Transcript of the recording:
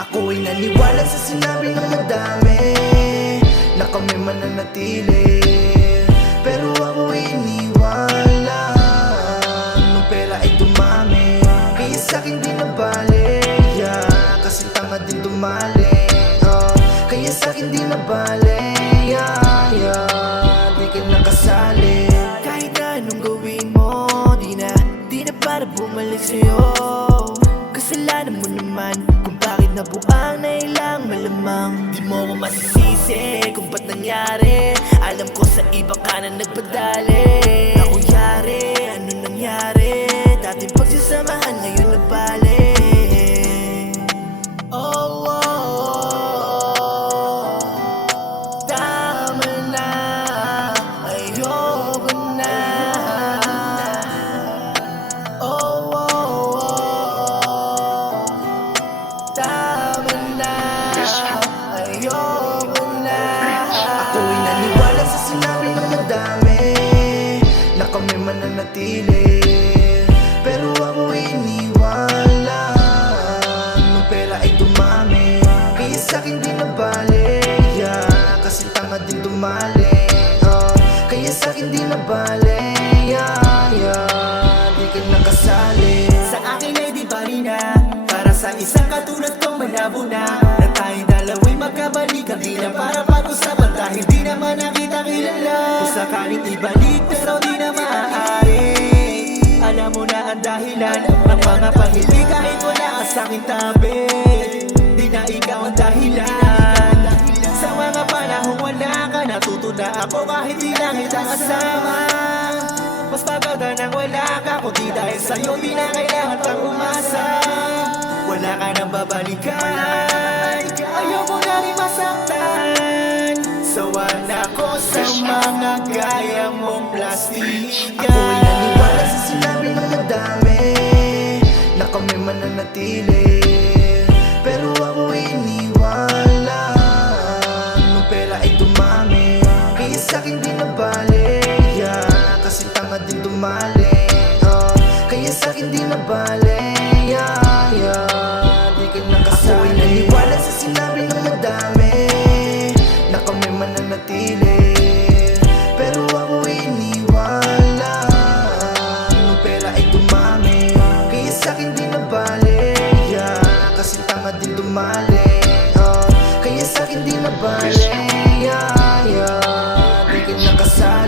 Ako'y naniwala sa sinabi ng madami na kami mananatili, pero ako'y iniwala nung pera ay dumami. Kaya sa'kin di nabali, yeah, kasi tanga din dumali, kaya sa'kin di nabali, yeah, yeah, di ka nakasali. Kahit anong gawin mo, di na para bumalik sa'yo. Kasalanan mo naman kung bakit nabuang na ilang malamang. Di mo ko masisisi kung ba't nangyari. Alam ko sa iba ka na nagpadali. Ako yari, ano nangyari? Dating pagsasamahan ngayon nabali. Oh, oh, oh. Tama na, ayoko na. Oh, oh, oh. Tama na, ayoko na. Ako'y naniwala sa sinabi ng madami na kami mananatili, pero ako'y iniwala nung pera ay dumami. Kaya sa'kin di nabali, yeah, kasi tanga din dumali, kaya sa'kin di nabali, yeah, yeah, di ka nakasali. Sa akin ay di pa rin na, para sa isang katulad kong malabo na tayong dalawa'y magkabalikan, di na para pag-usapan dahil di naman na kita kilala. Kung sakaling ibalik pero di na maaari, alam mo na ang dahilan ng mga pahili. Kahit wala ka sa'king tabi, di na ikaw ang dahilan. Sa mga panahong wala ka, natuto na ako kahit di na kita kasama. Mas maganda nang wala ka, kundi dahil sa'yo di na kailangan pang umasa. Wala ka nang babalikan, ayoko na rin masaktan. Sawa na ko sa mga gaya mong plastika. Ako'y naniwala sa sinabi ng madami na kami mananatili, pero ako'y iniwala nung pera ay dumami. Kaya sa'kin di nabali, yeah, kasi tanga din dumali, kaya sa'kin di nabali, yeah, yeah, di ka nakasali. Ako'y naniwala sa sinabi ng madami na kami mananatili, pero ako'y iniwala nung pera ay dumami. Kaya sa'kin di nabali, yeah, kasi tanga din dumali, kaya sa'kin di nabali, yeah, yeah, di ka nakasali.